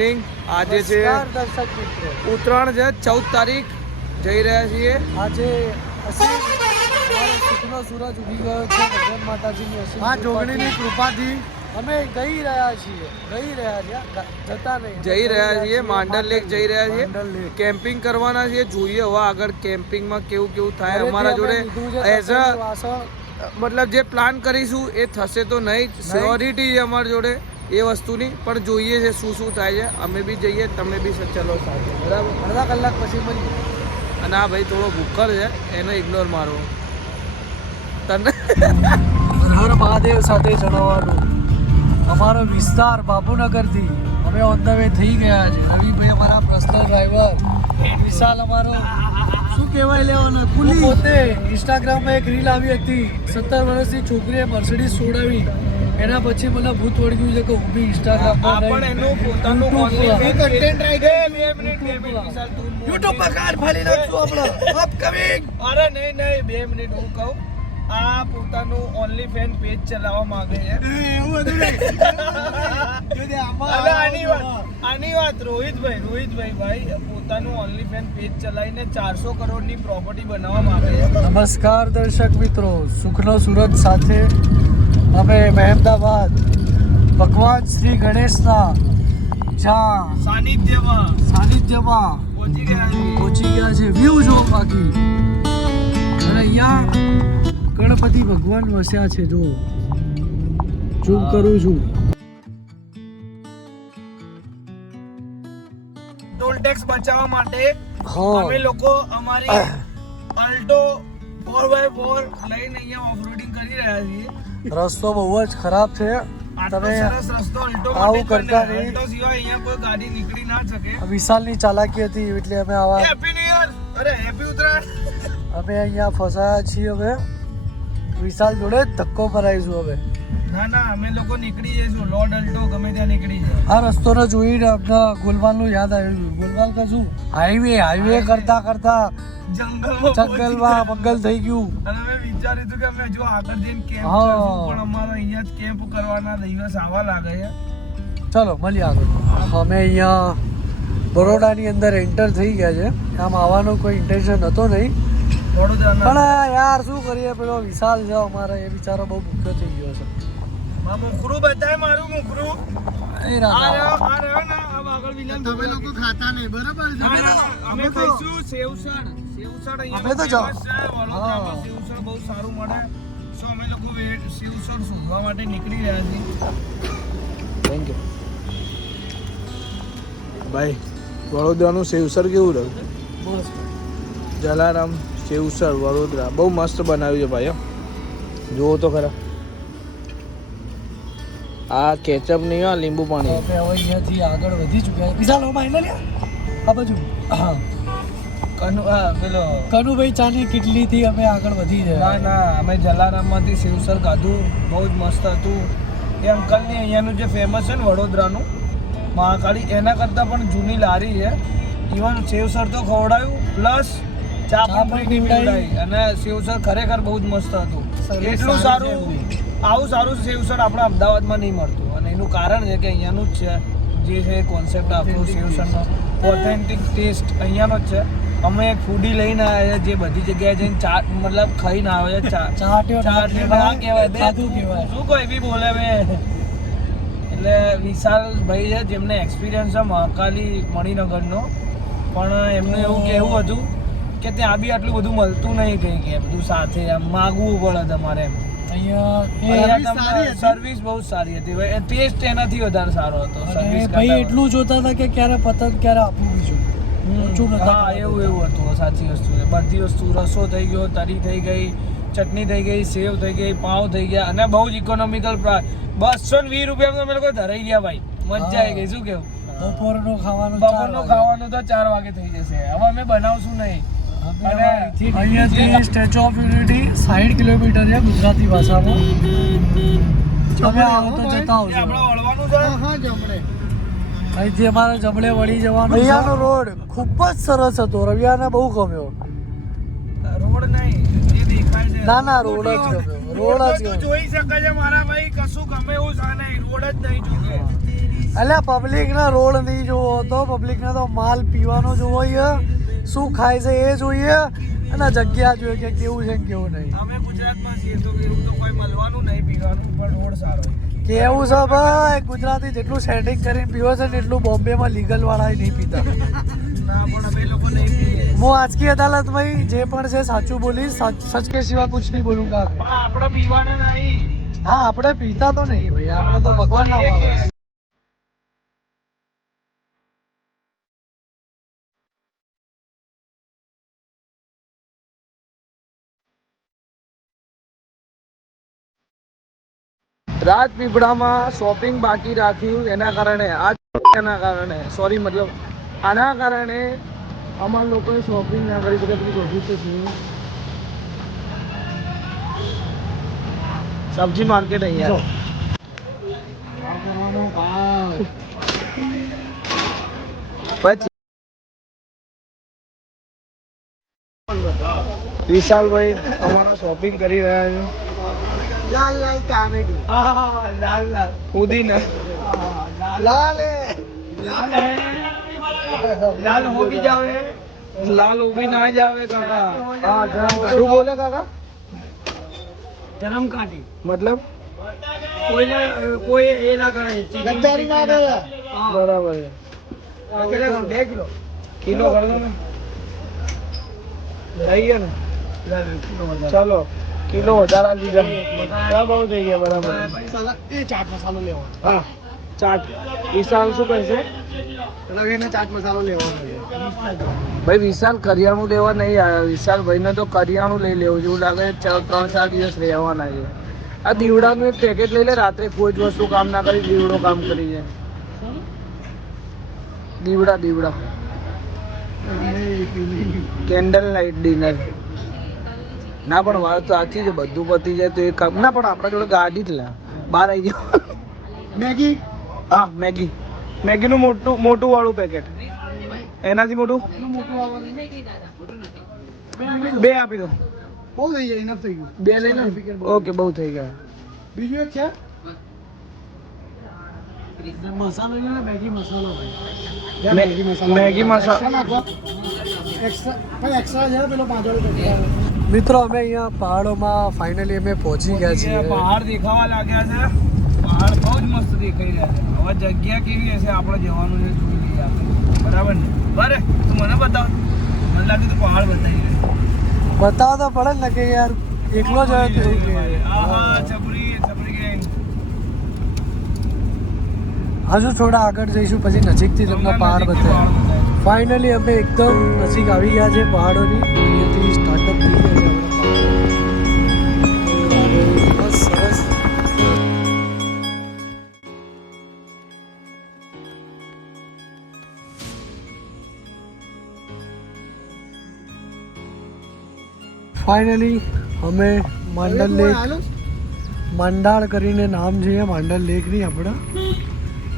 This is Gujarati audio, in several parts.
ઇવનિંગ. આજે છે ઉત્તરાયણ છે 14 તારીખ. જઈ રહ્યા છીએ આજે સુખનો સૂરજ ઉગી ગયો છે. ભગવાન માતાજીની અસીમ જોગણીની કૃપાથી અમે જઈ રહ્યા છીએ માંડલ લેક જઈ રહ્યા છીએ. કેમ્પિંગ કરવાના છીએ. જોઈએ હવે આગળ કેમ્પિંગમાં કેવું થાય. અમારા જોડે એઝ અ મતલબ જે પ્લાન કરીશું એ થશે તો નહીં. શ્યોરિટી છે અમારી જોડે એ વસ્તુની, પણ જોઈએ છે શું થાય છે. અમે બી જઈએ, તમે બી ચલો સાથે, બરાબર? અડધા કલાક પછી મળીએ. અને આ ભાઈ થોડો ભૂખર છે, એનો ઇગ્નોર મારો. તને હર મહાદેવ સાથે જણાવવાનું અમારો વિસ્તાર બાપુનગરથી અમે ઓન ધ વે થઈ ગયા છે. રવિભાઈ અમારા પર્સનલ ડ્રાઈવર, વિશાલ અમારો શું કહેવાય લેવાનો કુલી. પોતે ઇન્સ્ટાગ્રામમાં એક રીલ આવી હતી, 17 વર્ષની છોકરીએ મર્સિડીઝ છોડાવી. એના પછી મને ભૂત વળગ્યું છે કે હું બી ઇન્સ્ટાગ્રામમાં પણ એનું પોતાનું કન્ટેન્ટ રાઈ ગયે. 2 મિનિટ યુટ્યુબ પર કાર્ડ ફાડી નાખશું આપણે અપકમિંગ. અરે નહીં 2 મિનિટ હું કહું. આ પોતાનું ઓનલી ફેન પેજ ચલાવવા માંગે છે. આની વાત રોહિતભાઈ ભાઈ પોતાનું ઓનલી ફેન પેજ ચલાવીને 400 કરોડની પ્રોપર્ટી બનાવવા માંગે છે. નમસ્કાર દર્શક મિત્રો, સુખનો સૂરજ સાથે અમે મહેમદાબાદ ભગવાન શ્રી ગણેશના સાનિધ્યમાં પહોંચી ગયા છે. વ્યૂ જો બાકી અને અહીંયા ગણપતિ ભગવાન વસ્યા છે. જો ઝૂમ કરું છું. ટોલ ટેક્સ બચાવવા માટે અમે લોકો અમારી અલ્ટો 4x4 લઈને અહીંયા ઓફરોડિંગ કરી રહ્યા છીએ. રસ્તો બહુ જ ખરાબ છે. તમે આવું કરતા નહીં. અલ્ટો સિવાય અહીંયા કોઈ ગાડી નીકળી ના શકે. વિશાલની ચાલાકી હતી એટલે અમે આવા હેપી ન્યુ યર. અરે હેપી ઉત્તરાયણ. અમે અહીંયા ફસાયા છીએ. હવે વિશાલ જોડે ધક્કો કરાવીશું. હવે ના અમે લોકો નીકળી જઈશું. લોર્ડ અલ્ટો ગમે ત્યાં નીકળી જાય. આ રસ્તોને જોઈને અમને ગોલમાલનું યાદ આવ્યું. ગોલમાલ કે શું હાઈવે કરતા જંગલમાં મંગલ થઈ ગયું. અને મેં વિચાર્યું હતું કે અમે જો આગળ જઈને કેમ્પ કરશું, પણ અમારો અહીંયા જ કેમ્પ કરવાના દિવસ આવા લાગે છે. ચલો મળીએ આગળ. અમે અહીંયા બરોડાની અંદર એન્ટર થઈ ગયા છે. આમ આવવાનો કોઈ ઇન્ટેન્શન હતો નહીં, પણ યાર શું કરીએ, પેલો વિશાલ છે અમારે, એ બિચારો બહુ ભૂખ્યો થઈ ગયો છે. મુખરું બતાય મારું મુખરું. તમે લોકો ખાતા નહીં, બરાબર? અમે ખાઈશું સેવસળ. અમે તો જાઓ. સેવસળ બહુ સારું મળે. સો અમે લોકો સેવસળ શોધવા માટે નીકળી રહ્યા છીએ. થેન્ક યુ ભાઈ. વડોદરાનું સેવસળ કેવું રહ્યું? મસ્ત. જલારામ સેવસળ વડોદરા બહુ મસ્ત બનાવ્યું છે ભાઈ. જુઓ તો ખરા. આ કેચઅપ નહીં, આ લીંબુ પાણી. હવે અહીંયાથી આગળ વધી ચૂક્યા. વિશાલ આ બાજુ કનુભાઈ ચાની કિટલીથી અમે આગળ વધી રહ્યા. ના અમે જલારામમાંથી સેવસળ ખાધું, બહુ જ મસ્ત હતું. એ અંકલની અહીંયાનું જે ફેમસ છે ને વડોદરાનું મહાકાળી, એના કરતાં પણ જૂની લારી છે. ઇવન સેવસળ તો ખવડાવ્યું, પ્લસ ચા પણ પીવડાવી. અને સેવસળ ખરેખર બહુ જ મસ્ત હતું. એટલું સારું, આવું સારું સેવસળ આપણે અમદાવાદમાં નહીં મળતું. અને એનું કારણ છે કે અહીંયાનું જ છે. જે છે કોન્સેપ્ટ આપણું સેવસળનો ઓથેન્ટિક ટેસ્ટ અહીંયાનો જ છે. અમે એક ફૂડી લઈને આવ્યા છે, જે બધી જગ્યાએ જઈને ચાટ મતલબ ખાઈને આવે છે. શું કોઈ બી બોલે બે. એટલે વિશાલ ભાઈ છે, જેમને એક્સપિરિયન્સ છે મહાકાલી મણિનગરનો, પણ એમનું એવું કહેવું હતું કે ત્યાં બી આટલું બધું મળતું નહીં, કંઈ કે બધું સાથે આમ માગવું પડે તમારે. અહીંયા સર્વિસ બહુ સારી હતી. ટેસ્ટ એનાથી વધારે સારો હતો. ભાઈ એટલું જોતા હતા કે ક્યારે પતંગ ક્યારે આપવું બીજું. હા એવું હતું. સાચી વસ્તુ છે. બધી વસ્તુ, રસો થઈ ગયો, તરી થઈ ગઈ, ચટણી થઈ ગઈ, સેવ થઈ ગઈ, પાવ થઈ ગયા, અને બહુ જ ઇકોનોમિકલ પ્રાઇસ. 220 રૂપિયામાં અમે લોકો ધરાઈ ગયા ભાઈ. મજા આવી ગઈ. શું કેવું? બપોરનું ખાવાનું તો 4 વાગે થઈ જશે. હવે અમે બનાવશું નહીં. અને અહીંયાથી સ્ટેચ્યુ ઓફ યુનિટી 60 કિલોમીટર છે ગુજરાતી ભાષામાં. તમે આવો તો જતા આવજો. આપણે વળવાનું છે. હા જમણે. અહીંથી અમારે જમણે વળી જવાનું. અહીંયાનો રોડ ખૂબ જ સરસ હતો. રવિયાને બહુ ગમ્યો. રોડ નહીં, જે દેખાય છે. ના રોડ જ ગમ્યો. રોડ જ તું જોઈ શકે છે મારા ભાઈ, કશું ગમે એવું છે નહીં, રોડ જ નહીં જોકે. અલ્યા પબ્લિક ના રોડ નહીં જોવો તો પબ્લિક ને તો માલ પીવાનો જોઈએ, શું ખાય છે એ જોઈએ અને જગ્યા જોઈએ કે કેવું છે ને કેવું નહીં. અમે ગુજરાતમાં છીએ તો એવું તો કોઈ મળવાનું નહીં પીવાનું, પણ રોડ સારો. કેવું છે ભાઈ, ગુજરાતી જેટલું સેટિંગ કરીને પીવો છે ને એટલું બોમ્બેમાં લીગલ વાળા નહીં પીતા. ના પણ અમે લોકો નહીં પીએ. હું આજકી અદાલત માં જે પણ છે સાચું બોલીશ, સચ કે સિવાય કુછ નહીં બોલુંગા. પણ આપણે પીવાના નહીં. હા આપણે પીતા તો નહીં ભાઈ, આપણે તો ભગવાન ના માને. રાજપીપળામાં શોપિંગ બાકી રાખ્યું એના કારણે સોરી મતલબ આના કારણે અમારા લોકોએ શોપિંગ ના કરી શકે. બધું તો છે સબ્જી માર્કેટ અહીંયા પછી વિશાલભાઈ અમારા શોપિંગ કરી રહ્યા છે. पुदीना लाल हो भी जावे, लाल हो भी ना जावे काका. શું બોલે કાકા? જન્મ કાઢી मतलब કોઈ એ ના કરે, ગદ્દારી ના કરે. બરાબર છે. 2 કિલો કિલો कर दो ना, सही है ना? चलो કિલો વધારા લીધા. क्या ભાવ થઈ ગયા? બરાબર. એ ચાટ મસાલો લેવો. હા ચાટ. વિશાલ શું કહેશે? રવિને ચાટ મસાલો લેવો. ભાઈ વિશાલ કરિયાણું લેવા નહીં આવ્યા. વિશાલ ભાઈને તો કરિયાણું લઈ લેવું જેવું લાગે. 3-4 દિવસ રહેવાના છે. આ દીવડાનું એક પેકેટ લઈ લે. રાત્રે કોઈ જ વસ્તુ કામ ના કરી, દીવડો કામ કરી જાય. દીવડા કેન્ડલ લાઇટ ડિનર. ના પણ વાત તો સાચી છે, બધું પતી જાય તો એ કામ ના. પણ આપણા જોડે ગાડી જ લે, બહાર આવી જાવ. મેગી. હા મેગીનું મોટું વાળું પેકેટ. એનાથી મોટું 2 આપી દો. બહુ થઈ જાય, ઇનફ થઈ ગયું. 2 લઈ લો. ઓકે બહુ થઈ ગયા. બીજું એક છે મસાલો, મેગી મસાલો. મેગી મસાલા મિત્રો અમે અહીંયા પહાડોમાં ફાઇનલી અમે પહોંચી ગયા છીએ. પહાડ દેખાવા લાગ્યા છે. પહાડ બહુ જ મસ્ત દેખાઈ રહ્યા છે. હવે જગ્યા કેવી હશે આપણે જવાનું છે જોઈ લઈએ આપણે. બરાબર ને? બરે તું મને બતાવ. મને લાગે તો પહાડ બતાવી દે. બતાવો તો પડે ને કે યાર એકલો જ આવ્યો તો હજુ થોડા આગળ જઈશું પછી નજીકથી તમને પહાડ બતાવ્યા. ફાઇનલી અમે એકદમ નજીક આવી ગયા છે પહાડોની. અહીંયાથી સ્ટાર્ટઅપ થઈ ગયા છે આપણા પહાડ. સરસ. ફાઇનલી અમે માંડાળ કરીને નામ છે, માંડલ લેક નહીં આપણા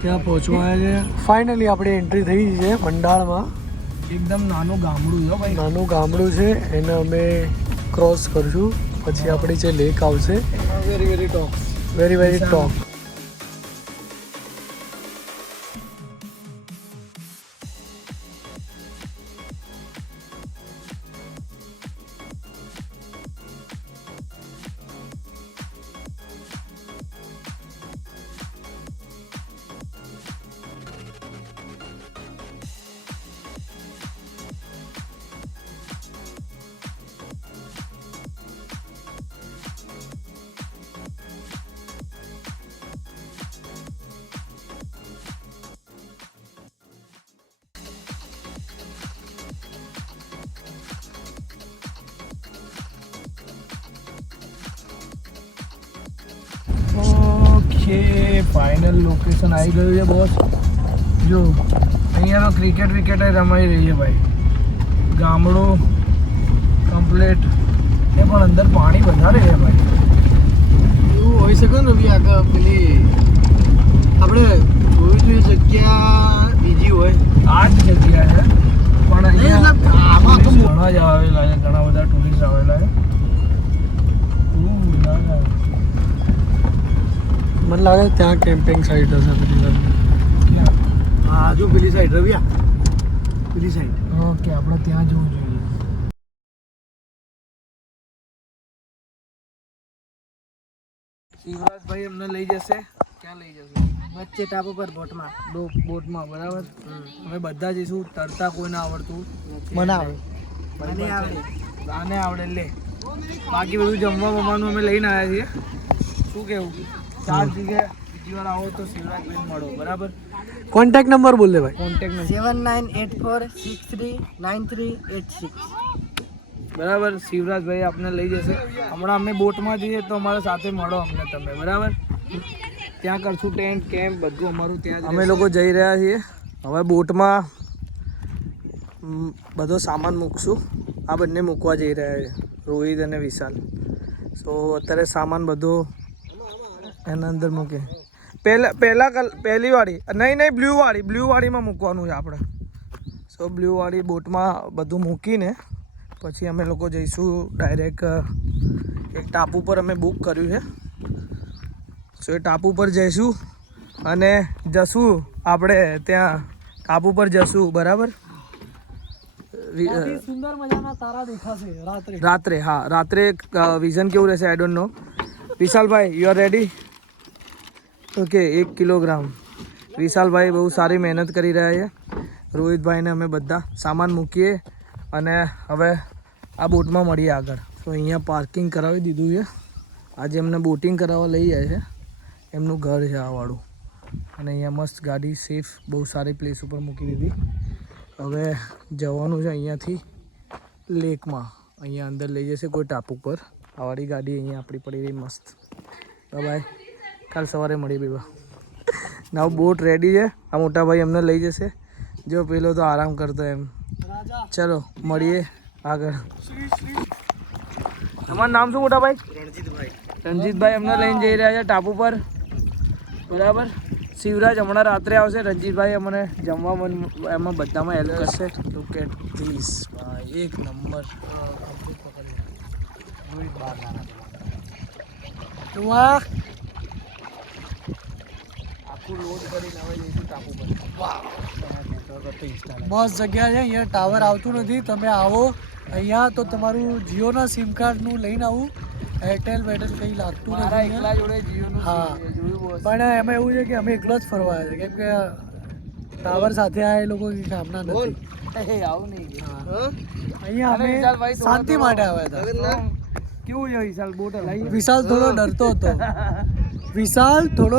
ત્યાં પહોંચવા આવ્યા છે. ફાઇનલી આપણી એન્ટ્રી થઈ છે મંડાળમાં. એકદમ નાનું ગામડું છે ભાઈ. નાનું ગામડું છે, એને અમે ક્રોસ કરશું પછી આપણી જે લેક આવશે. વેરી ટોપ. ઓકે ફાઇનલ લોકેશન આવી ગયું છે બોસ. જો અહીંયા તો ક્રિકેટ રમાઈ રહી છે ભાઈ. ગામડું કમ્પ્લીટ. એ પણ અંદર પાણી વધારે છે ભાઈ. એવું હોઈ શકે ને બી આગળ પેલી આપણે જોયું જોઈએ જગ્યા બીજી હોય. આ જ જગ્યા છે પણ અહીંયા આમાં તો ઘણા જ આવેલા છે, ઘણા બધા ટુરિસ્ટ આવેલા છે. લાગે ત્યાં કેમ્પિંગ સાઇટ હશે બધી. હા જો પેલી સાઈડ રવિયા પેલી સાઈડ. ઓકે આપણે ત્યાં જવું જોઈએ. શિવરાજભાઈ અમને લઈ જશે. ક્યાં લઈ જશે? વચ્ચે ટાપુ પર બોટમાં. બોટમાં બરાબર. અમે બધા જઈશું. તરતા કોઈને આવડતું મને આવડે. મને આવડે. આને આવડે લે. બાકી બધું જમવા બમવાનું અમે લઈને આવ્યા છીએ. શું કેવું? 4 જગ્યાએ બીજી વાર આવો તો શિવરાજભાઈ મળો બરાબર. કોન્ટેક્ટ નંબર બોલ દે ભાઈ. Contact number 7984639386. બરાબર. શિવરાજભાઈ આપને લઈ જશે. હમણાં અમે બોટમાં જઈએ તો અમારા સાથે મળો અમને તમે બરાબર. ત્યાં કરશું ટેન્ટ કેમ્પ બધું અમારું ત્યાં. અમે લોકો જઈ રહ્યા છીએ હવે બોટમાં. બધો સામાન મૂકશું. આ બંને મૂકવા જઈ રહ્યા છે રોહિત અને વિશાલ. સો અત્યારે સામાન બધો એના અંદર મૂકે. પહેલી વાળી નહીં બ્લુ વાળીમાં મૂકવાનું છે આપણે. સો બ્લુ વાળી બોટમાં બધું મૂકીને પછી અમે લોકો જઈશું ડાયરેક્ટ એક ટાપુ પર અમે બુક કર્યું છે. સો એ ટાપુ પર જઈશું અને જશું આપણે ત્યાં ટાપુ પર જશું બરાબર. સુંદર મજાના તારા દેખાશે રાત્રે. હા રાત્રે વિઝન કેવું રહેશે આઈ ડોન્ટ નો. વિશાલભાઈ you are ready? Okay 1 kilogram. વિશાલભાઈ બહુ સારી મહેનત કરી રહ્યા છે. રોહિતભાઈને અમે બધા સામાન મૂકીએ અને હવે આ બોટમાં મળીએ આગળ. તો અહીંયા પાર્કિંગ કરાવી દીધું છે. આજે એમને બોટિંગ કરાવવા લઈ જાય છે. એમનું ઘર છે આ વાળું. અને અહીંયા મસ્ત ગાડી સેફ બહુ સારી પ્લેસ ઉપર મૂકી દીધી. હવે જવાનું છે અહીંયાથી લેકમાં. અહીંયા અંદર લઈ જશે કોઈ ટાપુ પર. આ વાળી ગાડી અહીંયા આપણી પડી રહી મસ્ત. બાય. કાલ સવારે મળી બેબા. નાવ બોટ રેડી છે. આ મોટા ભાઈ અમને લઈ જશે. જો પેલો તો આરામ કરતો એમ. ચલો મળીએ આગળ. તમારું નામ શું મોટા ભાઈ? રણજીતભાઈ અમને લઈને જઈ રહ્યા છે ટાપુ પર બરાબર. શિવરાજ હમણાં રાત્રે આવશે. રણજીતભાઈ અમને જમવા એમાં બધામાં હેલ્પ કરશે. લુક એટ ધીસ ભાઈ એક નંબર. વાહ લોડ કરીને હવે જઈશું ટાપુ પર. મસ્ત જગ્યા છે. અહીંયા ટાવર આવતું નથી. તમે આવો અહીંયા તો તમારું જીઓના સિમ કાર્ડનું લઈને આવું. એરટેલ વેટેલ કંઈ લાગતું નથી. એકલા જોડે જીઓનું હા પણ એમાં એવું છે કે અમે એકલો જ ફરવા આવ્યા છે કેમ કે ટાવર સાથે આ એ લોકો કામના નથી. આવું નહીં. અહીંયા અમે શાંતિ માટે આવ્યા હતા. કેવું છે વિશાલ? બોટ હલાવી. વિશાલ થોડો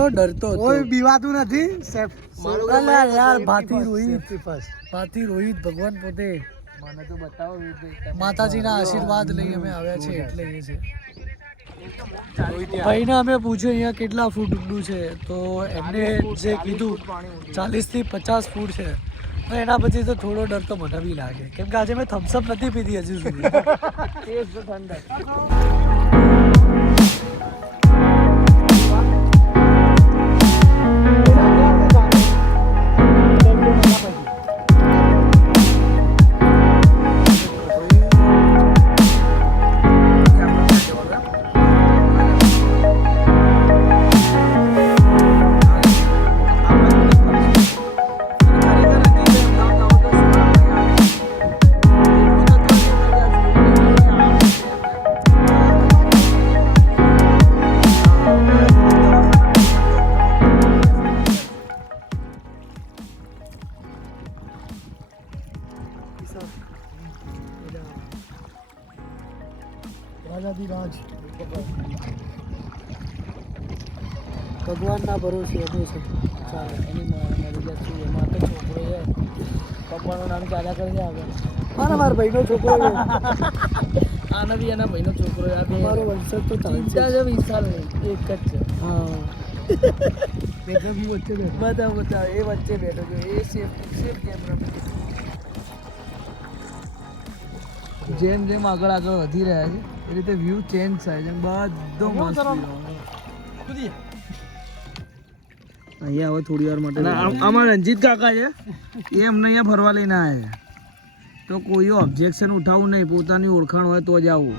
ડરતો હતો. કોઈ બીવાતું નથી. સેફ. યાર ભાતી રોહિત ભગવાન પોતે. મને તો બતાવો માતાજીના આશીર્વાદ લઈ અમે આવ્યા છે એટલે એ છે. ભાઈને અમે પૂછ્યું અહીંયા કેટલા ફૂટ ઊંડું છે તો એમને જે કીધું 40 થી 50 ફૂટ છે. તો એના પછી તો થોડો ડર તો મને બી લાગે કેમ કે આજે મેં થમ્સઅપ નથી પીધી હજુ સુધી. ભગવાનના ભરોસે હંમેશા એની મળી જશું. એમાં તો છોકરો છે પપ્પાનું નામ ચાલ્યા કરી છે આગળ. મારા ભાઈનો છોકરો છે. આનો બી એના ભાઈનો છોકરો છે. મારો વંશજ તો ચિંતા છે વિશાલ એક જ છે. હા બધા એ વચ્ચે બેઠો છે. એ સેફ કેમેરા. જેમ આગળ વધી રહ્યા છે એ રીતે વ્યૂ ચેન્જ થાય છે. બધો મસ્ત અહીંયા હવે થોડી વાર માટે આમાં રણજીત કાકા છે એ અમને અહીંયા ફરવા લઈને આવ્યા છે તો કોઈ ઓબ્જેક્શન ઉઠાવવું નહીં. પોતાની ઓળખાણ હોય તો જ આવું.